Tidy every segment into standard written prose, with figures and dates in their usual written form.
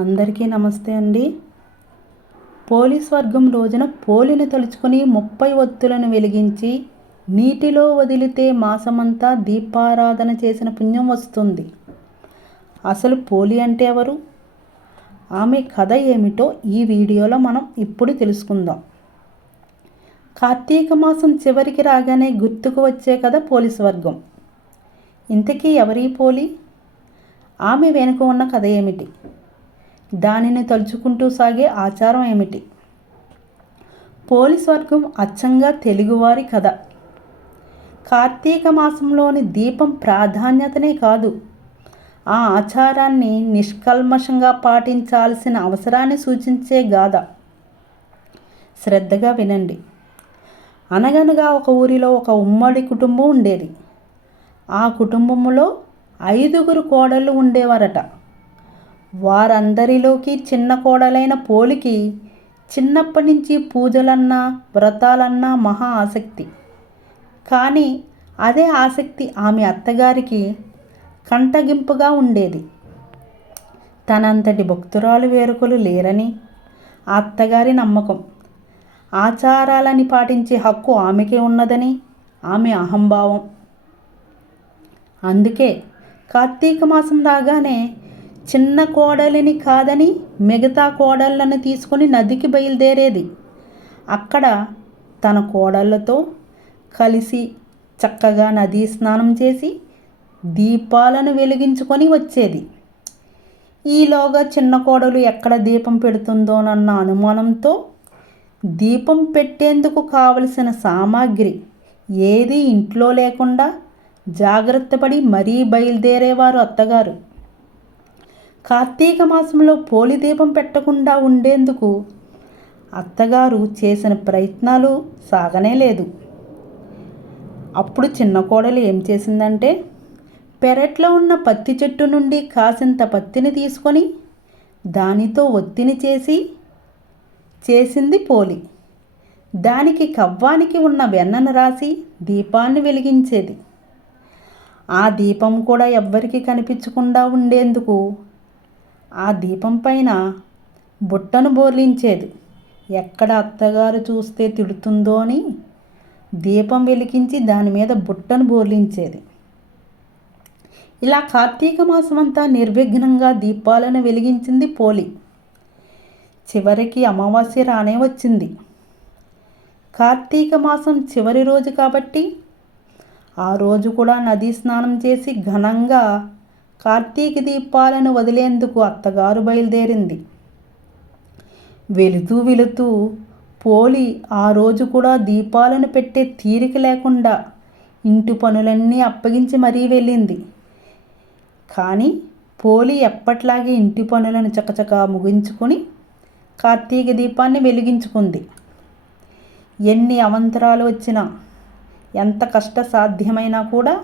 అందరికీ నమస్తే అండి. పోలీస్ వర్గం రోజున పోలిని తలుచుకొని 30 ఒత్తులను వెలిగించి నీటిలో వదిలితే మాసమంతా దీపారాధన చేసిన పుణ్యం వస్తుంది. అసలు పోలి అంటే ఎవరు? ఆమె కథ ఏమిటో ఈ వీడియోలో మనం ఇప్పుడు తెలుసుకుందాం. కార్తీక మాసం చివరికి రాగానే గుర్తుకు వచ్చే కథ పోలీస్ వర్గం. ఇంతకీ ఎవరి పోలి? ఆమె వెనుక ఉన్న కథ ఏమిటి? దానిని తలుచుకుంటూ సాగే ఆచారం ఏమిటి? పోలీస్ వర్గం అచ్చంగా తెలుగువారి కథ. కార్తీక మాసంలోని దీపం ప్రాధాన్యతనే కాదు, ఆ ఆచారాన్ని నిష్కల్మషంగా పాటించాల్సిన అవసరాన్ని సూచించే గాథ. శ్రద్ధగా వినండి. అనగనగా ఒక ఊరిలో ఒక ఉమ్మడి కుటుంబం ఉండేది. ఆ కుటుంబంలో 5 కోడళ్ళు ఉండేవారట. వారందరిలోకి చిన్న కోడలైన పోలికి చిన్నప్పటి నుంచి పూజలన్నా వ్రతాలన్నా మహా ఆసక్తి. కానీ అదే ఆసక్తి ఆమె అత్తగారికి కంటగింపుగా ఉండేది. తనంతటి భక్తురాలు వేరొకరు లేరని ఆ అత్తగారి నమ్మకం. ఆచారాలని పాటించే హక్కు ఆమెకే ఉన్నదని ఆమె అహంభావం. అందుకే కార్తీక మాసం రాగానే చిన్న కోడలిని కాదని మిగతా కోడళ్ళను తీసుకొని నదికి బయలుదేరేది. అక్కడ తన కోడళ్ళతో కలిసి చక్కగా నదీ స్నానం చేసి దీపాలను వెలిగించుకొని వచ్చేది. ఈలోగా చిన్న కోడలు ఎక్కడ దీపం పెడుతుందోనన్న అనుమానంతో దీపం పెట్టేందుకు కావలసిన సామాగ్రి ఏదీ ఇంట్లో లేకుండా జాగ్రత్తపడి మరీ బయలుదేరేవారు అత్తగారు. కార్తీక మాసంలో పోలి దీపం పెట్టకుండా ఉండేందుకు అత్తగారు చేసిన ప్రయత్నాలు సాగనే లేదు. అప్పుడు చిన్న కోడలు ఏం చేసిందంటే, పెరట్లో ఉన్న పత్తి చెట్టు నుండి కాసింత పత్తిని తీసుకొని దానితో ఒత్తిని చేసింది పోలి. దానికి కవ్వానికి ఉన్న వెన్నను రాసి దీపాన్ని వెలిగించేది. ఆ దీపం కూడా ఎవ్వరికీ కనిపించకుండా ఉండేందుకు ఆ దీపం పైన బుట్టను బోర్లించేది. ఎక్కడ అత్తగారు చూస్తే తిడుతుందో అని దీపం వెలిగించి దాని మీద బుట్టను బోర్లించేది. ఇలా కార్తీక మాసం అంతా నిర్విఘ్నంగా దీపాలను వెలిగించింది పోలి. చివరికి అమావాస్య రానే వచ్చింది. కార్తీక మాసం చివరి రోజు కాబట్టి ఆ రోజు కూడా నదీ స్నానం చేసి ఘనంగా కార్తీక దీపాలను వదిలేందుకు అత్తగారు బయలుదేరింది. వెళుతూ పోలి ఆ రోజు కూడా దీపాలను పెట్టే తీరిక లేకుండా ఇంటి పనులన్నీ అప్పగించి మరీ వెళ్ళింది. కానీ పోలి ఎప్పట్లాగే ఇంటి పనులను చకచకా ముగించుకొని కార్తీక దీపాన్ని వెలిగించుకుంది. ఎన్ని అవంతరాలు వచ్చినా, ఎంత కష్టసాధ్యమైనా కూడా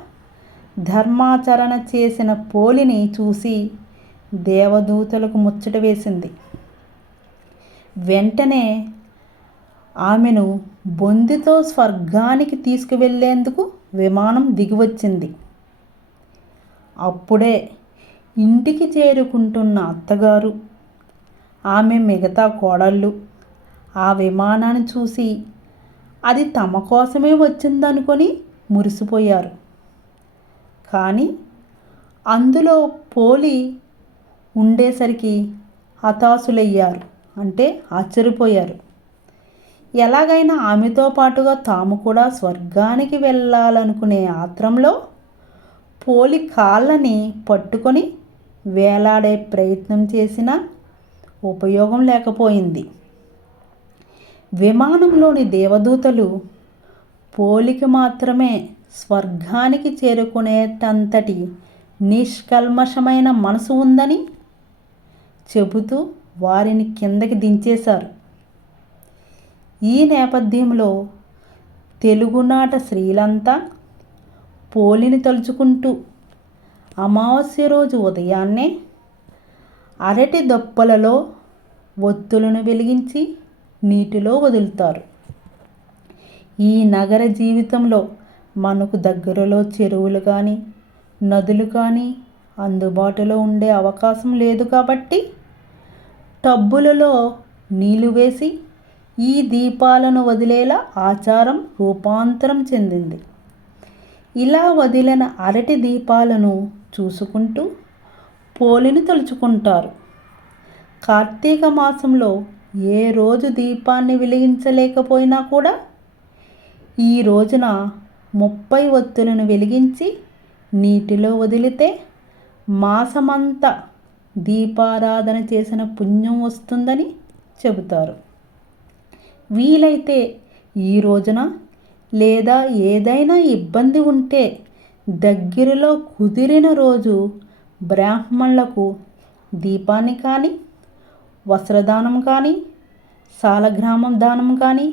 ధర్మాచరణ చేసిన పోలిని చూసి దేవదూతలకు ముచ్చట వేసింది. వెంటనే ఆమెను బొందితో స్వర్గానికి తీసుకువెళ్లేందుకు విమానం దిగివచ్చింది. అప్పుడే ఇంటికి చేరుకుంటున్న అత్తగారు, ఆమె మిగతా కోడళ్ళు ఆ విమానాన్ని చూసి అది తమ కోసమే వచ్చిందనుకొని మురిసిపోయారు. కానీ అందులో పోలి ఉండేసరికి హతాశులయ్యారు, అంటే ఆశ్చర్యపోయారు. ఎలాగైనా ఆమెతో పాటుగా తాము కూడా స్వర్గానికి వెళ్ళాలనుకునే ఆత్రంలో పోలి కాళ్ళని పట్టుకొని వేలాడే ప్రయత్నం చేసినా ఉపయోగం లేకపోయింది. విమానంలోని దేవదూతలు పోలికి మాత్రమే స్వర్గానికి చేరుకునేటంతటి నిష్కల్మషమైన మనసు ఉందని చెబుతూ వారిని కిందకి దించేశారు. ఈ నేపథ్యంలో తెలుగునాట స్త్రీలంతా పోలిని తలుచుకుంటూ అమావాస్య రోజు ఉదయాన్నే అరటి దొప్పలలో ఒత్తులను వెలిగించి నీటిలో వదులుతారు. ఈ నగర జీవితంలో మనకు దగ్గరలో చెరువులు కానీ నదులు కానీ అందుబాటులో ఉండే అవకాశం లేదు కాబట్టి టబ్బులలో నీళ్లు వేసి ఈ దీపాలను వదిలేలా ఆచారం రూపాంతరం చెందింది. ఇలా వదిలిన అరటి దీపాలను చూసుకుంటూ పోలిని తలుచుకుంటారు. కార్తీక మాసంలో ఏ రోజు దీపాన్ని వెలిగించలేకపోయినా కూడా ఈ రోజున 30 ఒత్తులను వెలిగించి నీటిలో వదిలితే మాసమంతా దీపారాధన చేసిన పుణ్యం వస్తుందని చెబుతారు. వీలైతే ఈ రోజున లేదా ఏదైనా ఇబ్బంది ఉంటే దగ్గరలో కుదిరిన రోజు బ్రాహ్మణులకు దీపాన్ని కానీ, వస్త్రదానం కానీ, సాలగ్రామం దానం కానీ,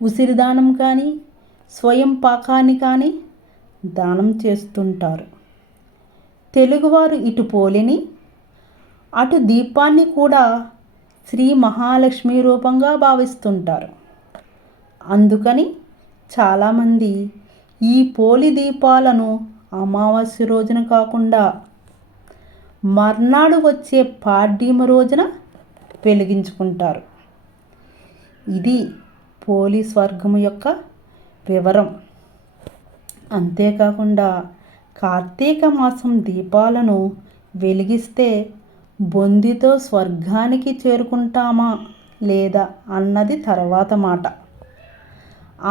ఉసిరి దానం కానీ, స్వయం పాకాన్ని కానీ దానం చేస్తుంటారు. తెలుగువారు ఇటు పోలిని అటు దీపాన్ని కూడా శ్రీ మహాలక్ష్మి రూపంగా భావిస్తుంటారు. అందుకని చాలామంది ఈ పోలి దీపాలను అమావాస్య రోజున కాకుండా మర్నాడు వచ్చే పాడ్యమి రోజున వెలిగించుకుంటారు. ఇది పోలి స్వర్గము యొక్క వివరం. అంతేకాకుండా కార్తీక మాసం దీపాలను వెలిగిస్తే బొందితో స్వర్గానికి చేరుకుంటామా లేదా అన్నది తర్వాత మాట.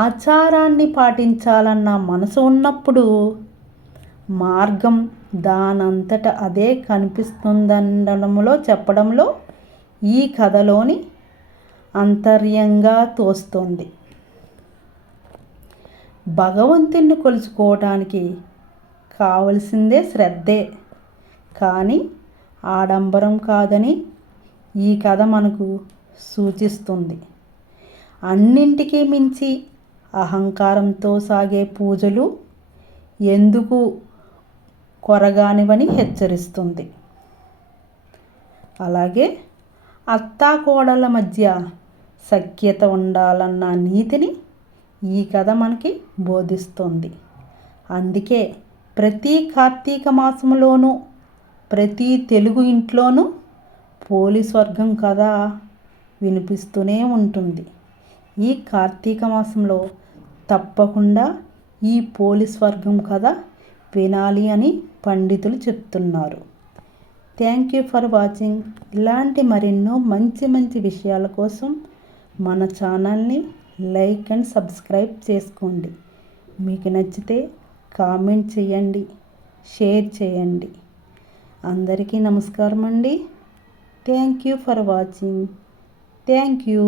ఆచారాన్ని పాటించాలన్న మనసు ఉన్నప్పుడు మార్గం దానంతట అదే కనిపిస్తుందనడంలో చెప్పడంలో ఈ కథలోని అంతర్యంగా తోస్తుంది. భగవంతుణ్ణి కొలుచుకోవటానికి కావలసిందే శ్రద్ధే, కానీ ఆడంబరం కాదని ఈ కథ మనకు సూచిస్తుంది. అన్నింటికీ మించి అహంకారంతో సాగే పూజలు ఎందుకు కొరగానివని హెచ్చరిస్తుంది. అలాగే అత్తాకోడళ్ళ మధ్య సఖ్యత ఉండాలన్న నీతిని ఈ కథ మనకి బోధిస్తుంది. అందుకే ప్రతి కార్తీక మాసంలోనూ ప్రతి తెలుగు ఇంట్లోనూ పోలి స్వర్గం కథ వినిపిస్తూనే ఉంటుంది. ఈ కార్తీక మాసంలో తప్పకుండా ఈ పోలి స్వర్గం కథ వినాలి అని పండితులు చెప్తున్నారు. Thank you for watching. ఇలాంటి మరెన్నో మంచి మంచి విషయాల కోసం మన ఛానల్ని లైక్ అండ్ సబ్స్క్రైబ్ చేసుకోండి. మీకు నచ్చితే కామెంట్ చేయండి, షేర్ చేయండి. అందరికీ నమస్కారం అండి. Thank you for watching. Thank you.